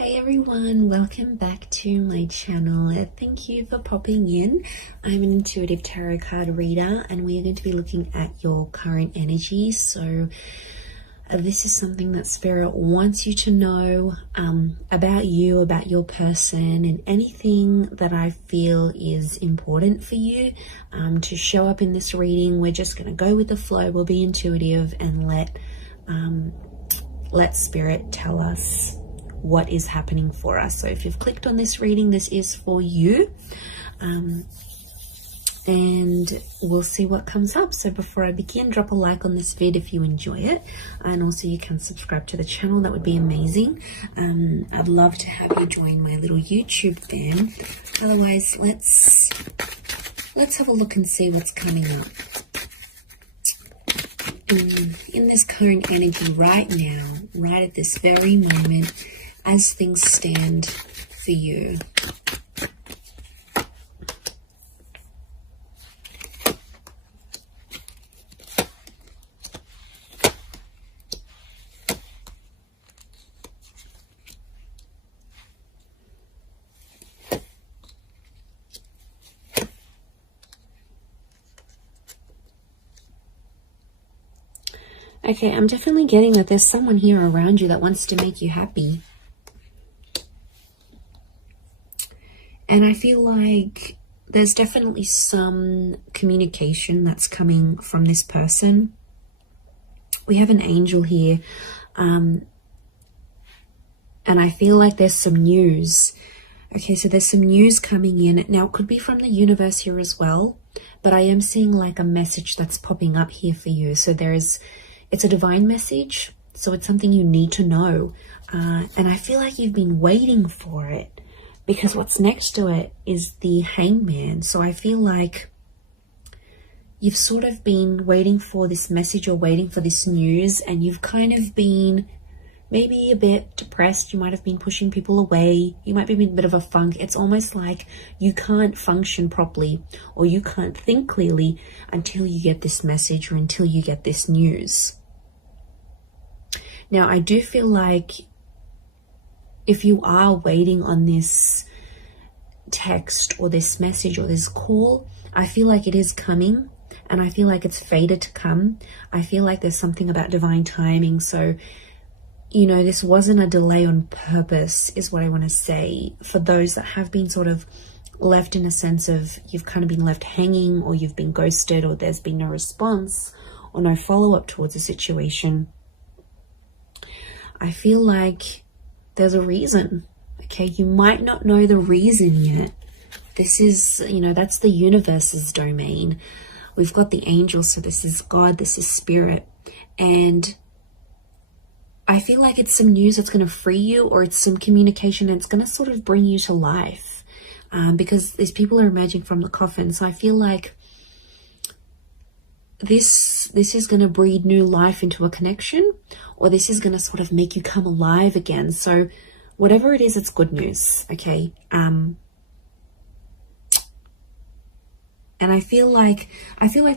Hey everyone, welcome back to my channel. Thank you for popping in. I'm an intuitive tarot card reader and we are going to be looking at your current energy. So this is something that Spirit wants you to know about you, about your person, and anything that I feel is important for you to show up in this reading. We're just going to go with the flow. We'll be intuitive and let Spirit tell us what is happening for us. So if you've clicked on this reading, this is for you, and we'll see what comes up. So before I begin, drop a like on this vid if you enjoy it, and also you can subscribe to the channel. That would be amazing. I'd love to have you join my little YouTube fam. Otherwise, let's have a look and see what's coming up in this current energy right now, right at this very moment, as things stand for you. Okay, I'm definitely getting that there's someone here around you that wants to make you happy. And I feel like there's definitely some communication that's coming from this person. We have an angel here. And I feel like there's some news. Okay, so there's some news coming in. Now, it could be from the universe here as well. But I am seeing like a message that's popping up here for you. So it's a divine message. So it's something you need to know. And I feel like you've been waiting for it, because what's next to it is the Hangman. So I feel like you've sort of been waiting for this message or waiting for this news, and you've kind of been maybe a bit depressed. You might have been pushing people away. You might be in a bit of a funk. It's almost like you can't function properly or you can't think clearly until you get this message or until you get this news. Now, I do feel like if you are waiting on this text or this message or this call, I feel like it is coming, and I feel like it's fated to come. I feel like there's something about divine timing. So, you know, this wasn't a delay on purpose, is what I want to say. For those that have been sort of left in a sense of you've kind of been left hanging, or you've been ghosted, or there's been no response or no follow-up towards a situation, I feel like there's a reason. Okay, you might not know the reason yet. This is, you know, that's the universe's domain. We've got the angels, so this is God, this is Spirit. And I feel like it's some news that's going to free you, or it's some communication that's going to sort of bring you to life. Because these people are emerging from the coffin. So I feel like this is going to breathe new life into a connection, or this is going to sort of make you come alive again. So whatever it is, it's good news. Okay. And I feel like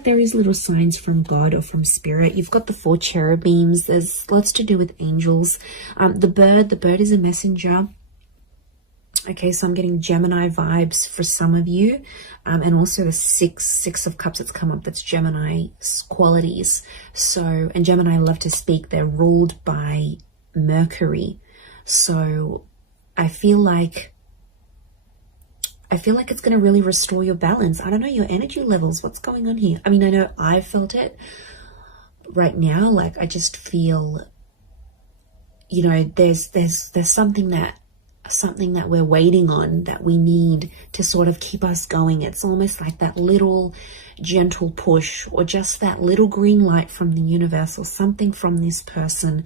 there is little signs from God or from Spirit. You've got the 4 cherubims. There's lots to do with angels. The bird is a messenger. Okay, so I'm getting Gemini vibes for some of you. And also the six of cups that's come up, that's Gemini qualities. So, and Gemini love to speak. They're ruled by Mercury. So I feel like it's going to really restore your balance. I don't know, your energy levels. What's going on here? I mean, I know I felt it right now. Like, I just feel, you know, there's something that we're waiting on, that we need to sort of keep us going. It's almost like that little gentle push, or just that little green light from the universe, or something from this person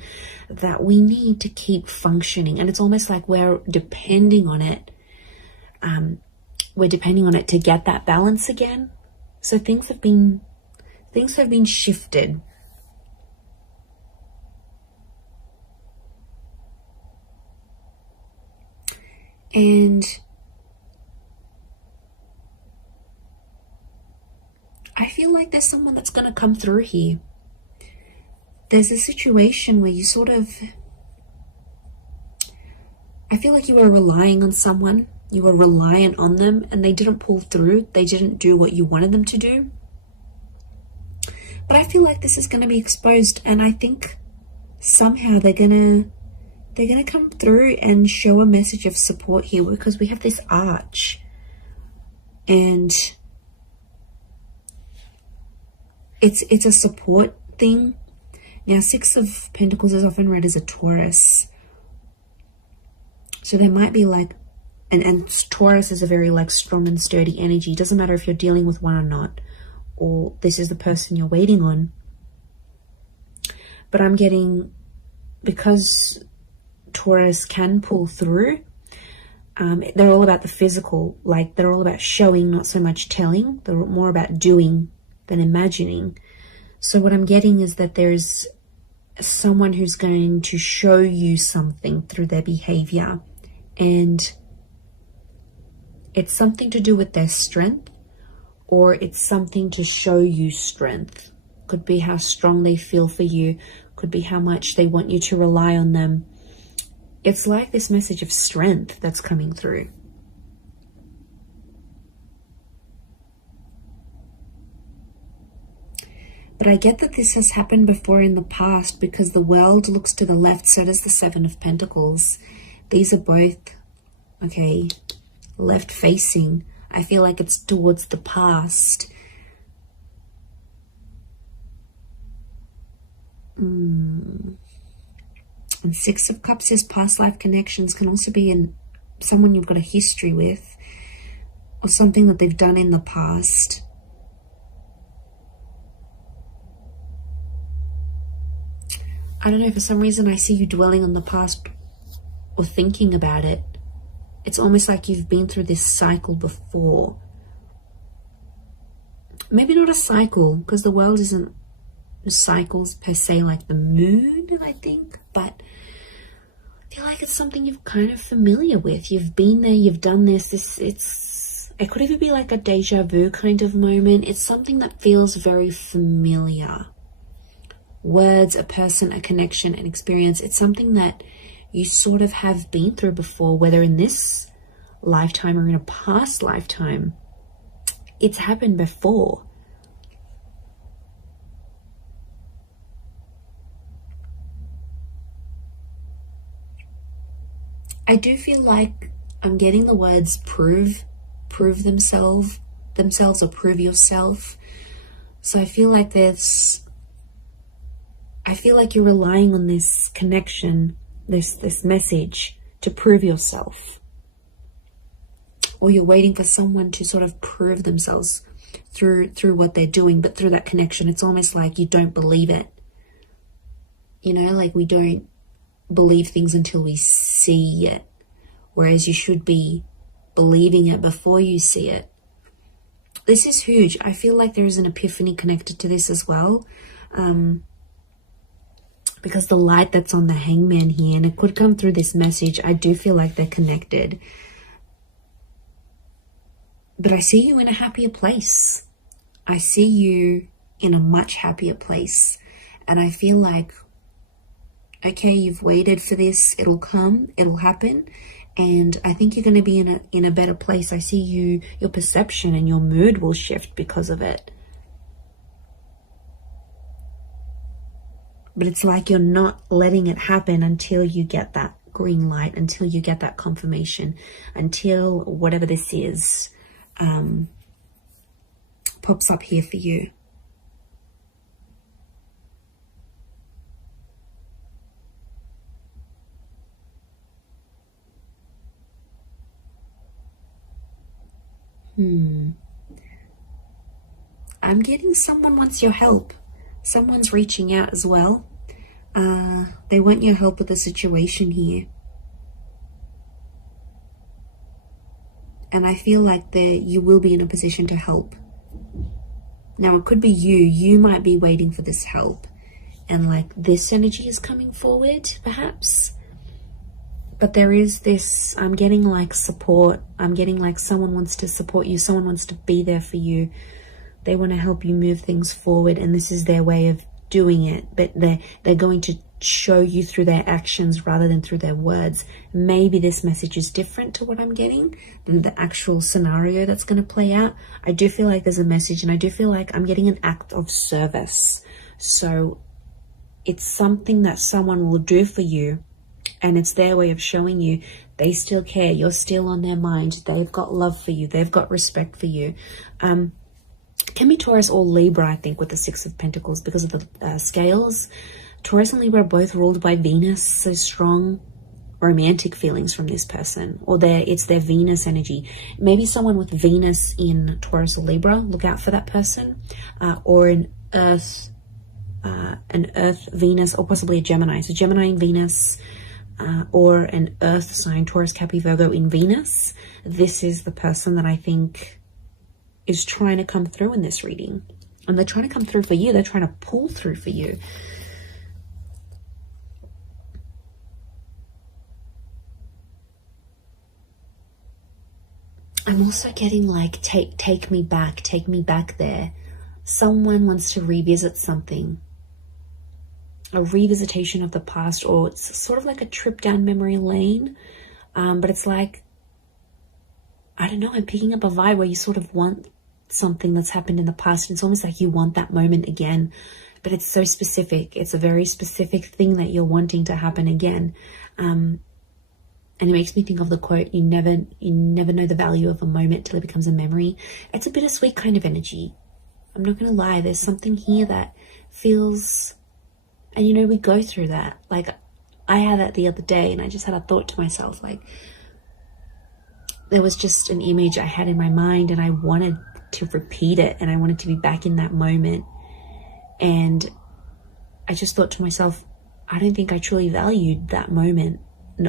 that we need to keep functioning. And it's almost like we're depending on it. We're depending on it to get that balance again. So things have been shifted. And I feel like there's someone that's going to come through here. There's a situation where you sort of, I feel like you were relying on someone, you were reliant on them, and they didn't pull through. They didn't do what you wanted them to do. But I feel like this is going to be exposed, and I think somehow they're gonna come through and show a message of support here, because we have this arch, and it's a support thing. Now, Six of Pentacles is often read as a Taurus, so there might be like, and Taurus is a very like strong and sturdy energy. It doesn't matter if you're dealing with one or not, or this is the person you're waiting on. But I'm getting, because Taurus can pull through, they're all about the physical, like they're all about showing, not so much telling. They're more about doing than imagining. So what I'm getting is that there's someone who's going to show you something through their behavior, and it's something to do with their strength, or it's something to show you strength. Could be how strong they feel for you, could be how much they want you to rely on them. It's like this message of strength that's coming through. But I get that this has happened before in the past, because the World looks to the left, so does the Seven of Pentacles. These are both, okay, left facing. I feel like it's towards the past. And Six of Cups is past life connections. Can also be in someone you've got a history with, or something that they've done in the past. I don't know, for some reason I see you dwelling on the past or thinking about it. It's almost like you've been through this cycle before. Maybe not a cycle, because the world isn't cycles per se, like the moon, I think. But I feel like it's something you're kind of familiar with. You've been there, you've done this. It could even be like a deja vu kind of moment. It's something that feels very familiar. Words, a person, a connection, an experience. It's something that you sort of have been through before, whether in this lifetime or in a past lifetime. It's happened before. I do feel like I'm getting the words prove themselves or prove yourself. So I feel like you're relying on this connection, this message to prove yourself. Or you're waiting for someone to sort of prove themselves through what they're doing, but through that connection, it's almost like you don't believe it. You know, like we don't believe things until we see it, whereas you should be believing it before you see it. This is huge. I feel like there is an epiphany connected to this as well, because the light that's on the Hangman here, and it could come through this message, I do feel like they're connected. But I see you in a happier place. I see you in a much happier place, and I feel like, okay, you've waited for this, it'll come, it'll happen, and I think you're going to be in a better place. I see your perception and your mood will shift because of it. But it's like you're not letting it happen until you get that green light, until you get that confirmation, until whatever this is pops up here for you. I'm getting someone wants your help. Someone's reaching out as well. They want your help with the situation here. And I feel like you will be in a position to help. Now, it could be you might be waiting for this help. And like this energy is coming forward, perhaps. But there is this, I'm getting like support. I'm getting like someone wants to support you. Someone wants to be there for you. They want to help you move things forward. And this is their way of doing it. But they're going to show you through their actions rather than through their words. Maybe this message is different to what I'm getting than the actual scenario that's going to play out. I do feel like there's a message, and I do feel like I'm getting an act of service. So it's something that someone will do for you, and it's their way of showing you they still care. You're still on their mind. They've got love for you. They've got respect for you. Can be Taurus or Libra, I think, with the Six of Pentacles because of the scales. Taurus and Libra are both ruled by Venus, so strong romantic feelings from this person, or it's their Venus energy. Maybe someone with Venus in Taurus or Libra, look out for that person, or an Earth Venus, or possibly a Gemini. So Gemini in Venus, or an Earth sign, Taurus, Capricorn, Virgo in Venus. This is the person that I think is trying to come through in this reading, and they're trying to come through for you. They're trying to pull through for you. I'm also getting like, take me back there. Someone wants to revisit something, a revisitation of the past, or it's sort of like a trip down memory lane. But it's like, I don't know, I'm picking up a vibe where you sort of want something that's happened in the past. It's almost like you want that moment again, but it's so specific. It's a very specific thing that you're wanting to happen again. And it makes me think of the quote, you never know the value of a moment till it becomes a memory. It's a bittersweet kind of energy. I'm not going to lie. There's something here that feels, and you know, we go through that. Like, I had that the other day, and I just had a thought to myself, like, there was just an image I had in my mind, and I wanted to repeat it, and I wanted to be back in that moment. And I just thought to myself, I don't think I truly valued that moment.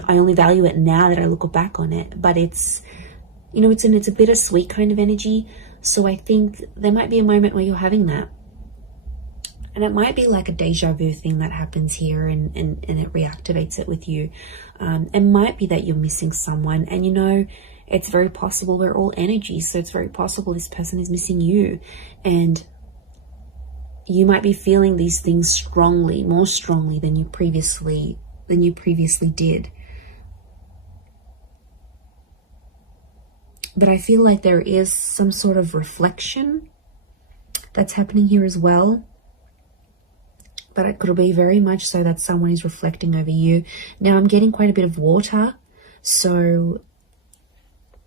I only value it now that I look back on it. But it's, you know, it's a bittersweet kind of energy. So I think there might be a moment where you're having that. And it might be like a deja vu thing that happens here, and it reactivates it with you. It might be that you're missing someone, and you know, it's very possible we're all energy. So it's very possible this person is missing you, and you might be feeling these things strongly, more strongly than you previously did. But I feel like there is some sort of reflection that's happening here as well. But it could be very much so that someone is reflecting over you. Now I'm getting quite a bit of water. So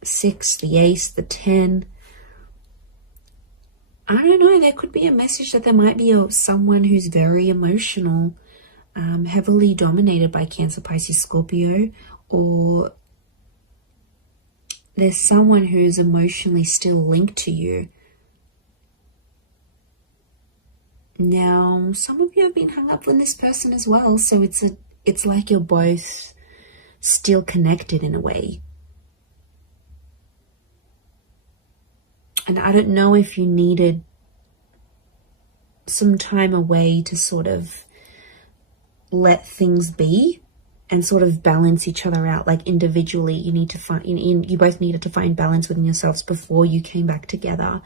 6, the ace, the 10. I don't know. There could be a message that there might be someone who's very emotional, heavily dominated by Cancer, Pisces, Scorpio, or there's someone who's emotionally still linked to you. Now, some of you have been hung up with this person as well, so it's like you're both still connected in a way. And I don't know if you needed some time away to sort of let things be and sort of balance each other out. Like individually, you need to find, you both needed to find balance within yourselves before you came back together.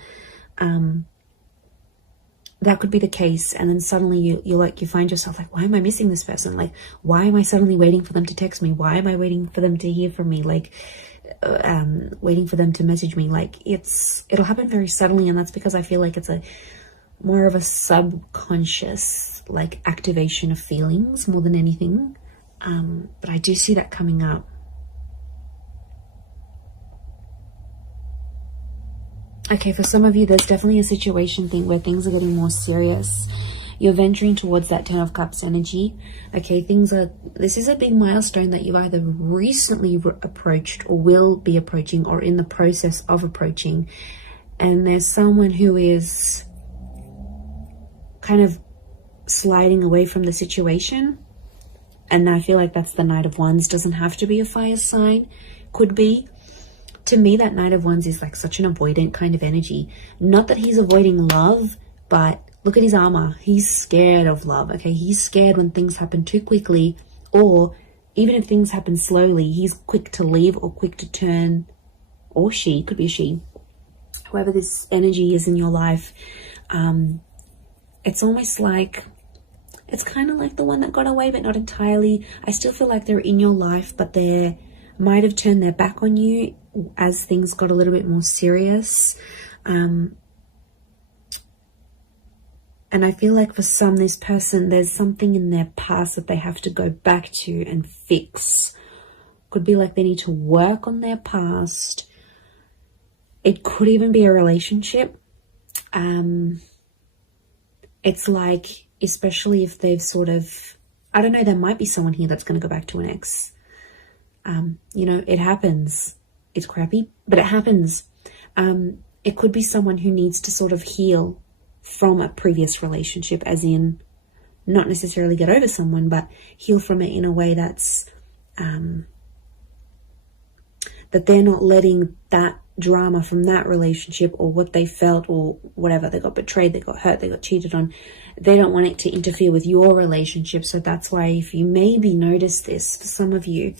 That could be the case. And then suddenly you find yourself like, why am I missing this person? Like, why am I suddenly waiting for them to text me? Why am I waiting for them to hear from me? Like, waiting for them to message me. Like, it'll happen very suddenly. And that's because I feel like it's more of a subconscious, like, activation of feelings more than anything. But I do see that coming up. Okay, for some of you, there's definitely a situation thing where things are getting more serious. You're venturing towards that 10 of Cups energy. Okay, this is a big milestone that you've either recently approached or will be approaching or in the process of approaching. And there's someone who is kind of sliding away from the situation. And I feel like that's the Knight of Wands. Doesn't have to be a fire sign. Could be. To me, that Knight of Wands is like such an avoidant kind of energy. Not that he's avoiding love, but look at his armor. He's scared of love, okay? He's scared when things happen too quickly, or even if things happen slowly, he's quick to leave or quick to turn, or she, could be a she. Whoever this energy is in your life, it's almost like It's kind of like the one that got away, but not entirely. I still feel like they're in your life, but they might have turned their back on you as things got a little bit more serious. And I feel like for some, this person, there's something in their past that they have to go back to and fix. Could be like they need to work on their past. It could even be a relationship. It's like, especially if they've sort of, I don't know, there might be someone here that's going to go back to an ex. You know, it happens. It's crappy, but it happens. It could be someone who needs to sort of heal from a previous relationship, as in not necessarily get over someone, but heal from it in a way that's, that they're not letting that drama from that relationship or what they felt or whatever, they got betrayed, they got hurt, they got cheated on, they don't want it to interfere with your relationship. So that's why, if you maybe notice this, for some of you,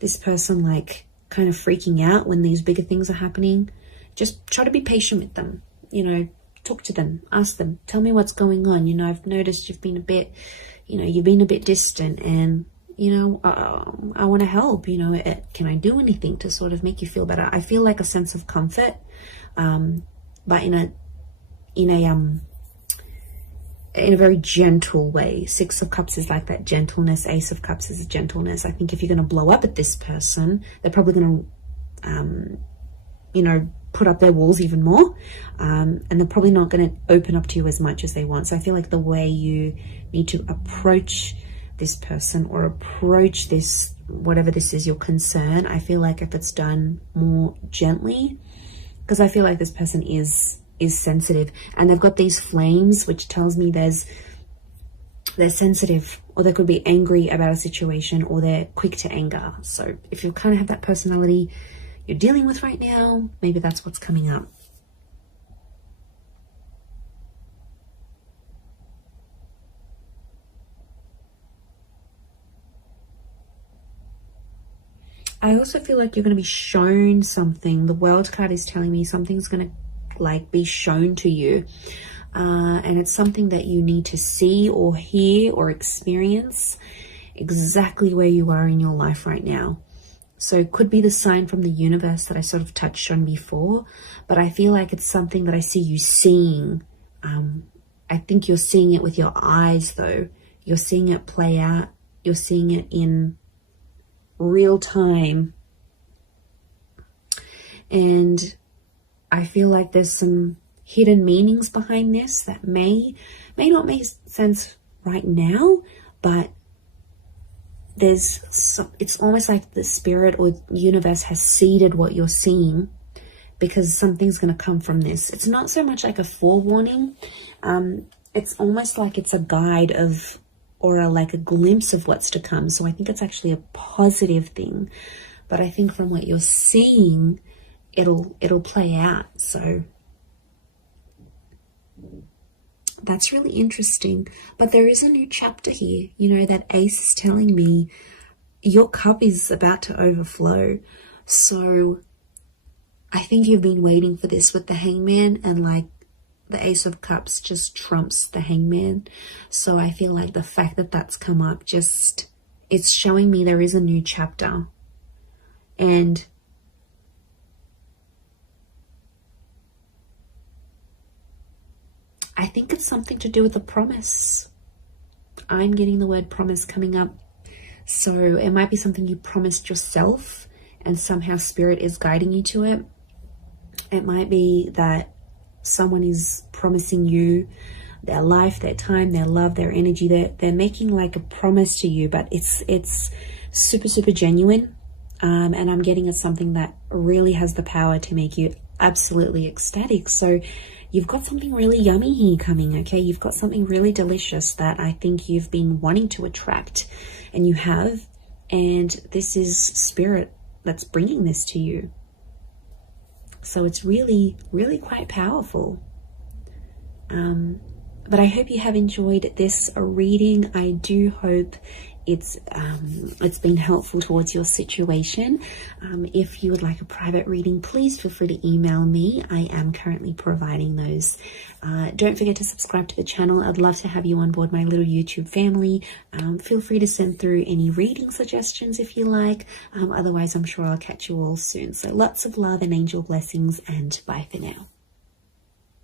this person like kind of freaking out when these bigger things are happening, just try to be patient with them, you know, talk to them, ask them, tell me what's going on. You know, I've noticed you've been a bit, you know, you've been a bit distant, and you know, I want to help, you know, can I do anything to sort of make you feel better? I feel like a sense of comfort, but in a very gentle way. Six of Cups is like that gentleness. Ace of Cups is a gentleness. I think if you're going to blow up at this person, they're probably going to, you know, put up their walls even more, and they're probably not going to open up to you as much as they want. So I feel like the way you need to approach this person or approach this, whatever this is, your concern, I feel like if it's done more gently, because I feel like this person is sensitive, and they've got these flames, which tells me they're sensitive, or they could be angry about a situation, or they're quick to anger. So if you kind of have that personality you're dealing with right now, maybe that's what's coming up. I also feel like you're going to be shown something. The World card is telling me something's going to like be shown to you. And it's something that you need to see or hear or experience exactly where you are in your life right now. So it could be the sign from the universe that I sort of touched on before, but I feel like it's something that I see you seeing. I think you're seeing it with your eyes though. You're seeing it play out. You're seeing it in real time, and I feel like there's some hidden meanings behind this that may not make sense right now, but it's almost like the spirit or universe has seeded what you're seeing, because something's going to come from this. It's not so much like a forewarning, it's almost like it's a guide of, or like a glimpse of what's to come. So I think it's actually a positive thing, but I think from what you're seeing, it'll play out. So that's really interesting. But there is a new chapter here. You know, that ace is telling me your cup is about to overflow. So I think you've been waiting for this with the Hangman, and like the Ace of Cups just trumps the Hangman. So I feel like the fact that that's come up, it's showing me there is a new chapter. And I think it's something to do with a promise. I'm getting the word promise coming up. So it might be something you promised yourself, and somehow spirit is guiding you to it. It might be that someone is promising you their life, their time, their love, their energy. They're making like a promise to you, but it's super, super genuine. And I'm getting it's something that really has the power to make you absolutely ecstatic. So you've got something really yummy here coming, okay? You've got something really delicious that I think you've been wanting to attract, and you have. And this is spirit that's bringing this to you. So it's really, really quite powerful. But I hope you have enjoyed this reading. I do hope it's been helpful towards your situation. If you would like a private reading, please feel free to email me. I am currently providing those. Don't forget to subscribe to the channel. I'd love to have you on board my little YouTube family. Feel free to send through any reading suggestions if you like. Otherwise, I'm sure I'll catch you all soon. So lots of love and angel blessings, and bye for now.